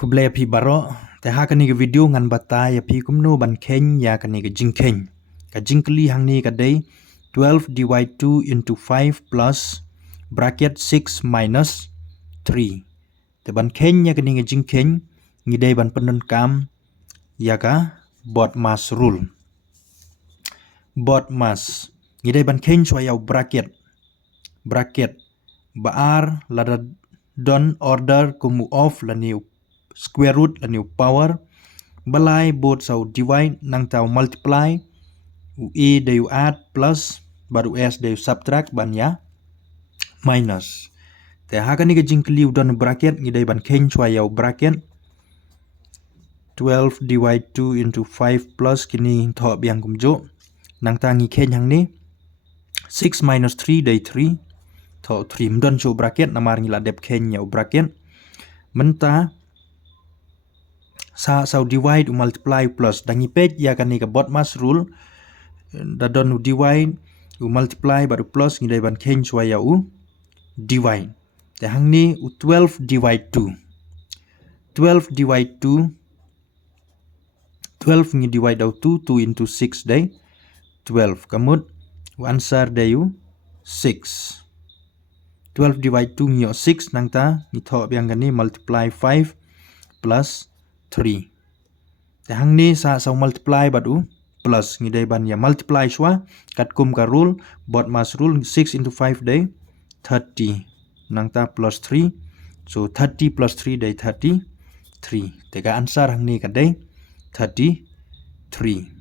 Khublei api baro te ha kani ke video ngan batai api kumno ban khein ya kani ke jingkylli ka jingkylli hang ni ka dei 12 divide 2 into 5 plus bracket 6 minus 3 te ban khein ya kani ke jingkylli ni dei ban penun kam ya ka Bodmas Rule. Bodmas ni dei ban khein so ya bracket baar lada don order kumu of la new square root la new power balai both sau divide nang tau multiply e de add plus baru s de subtract ban ya minus te ha kani ke jingkylli don bracket ni dei ban khein so ya bracket 12 divide 2 into 5 plus kini tho biang kumjo nang ta ngi khein hang ni 6 minus 3 day 3 tho 3 mdon cho bracket namar ngi la dep khein ya bracket menta sa sau divide multiply plus dangi page ya kani ka Bodmas Rule da don divide multiply baru plus ngi dai ban khein so ya divide te hang ni 12 divide 2 12 divide 2 12 ngi divide out 2 2 into 6 day 12 kamut answer day 6 12 divide 2 ngi 6 nang ta ngi tho biang gani multiply 5 plus 3 te hang ni sa sau multiply badu plus ngi dai ban ya multiply shwa kat kum ka rule Bodmas Rule 6 into 5 day 30 nang ta plus 3 so 30 plus 3 day 33 te ka answer hang ni ka day 33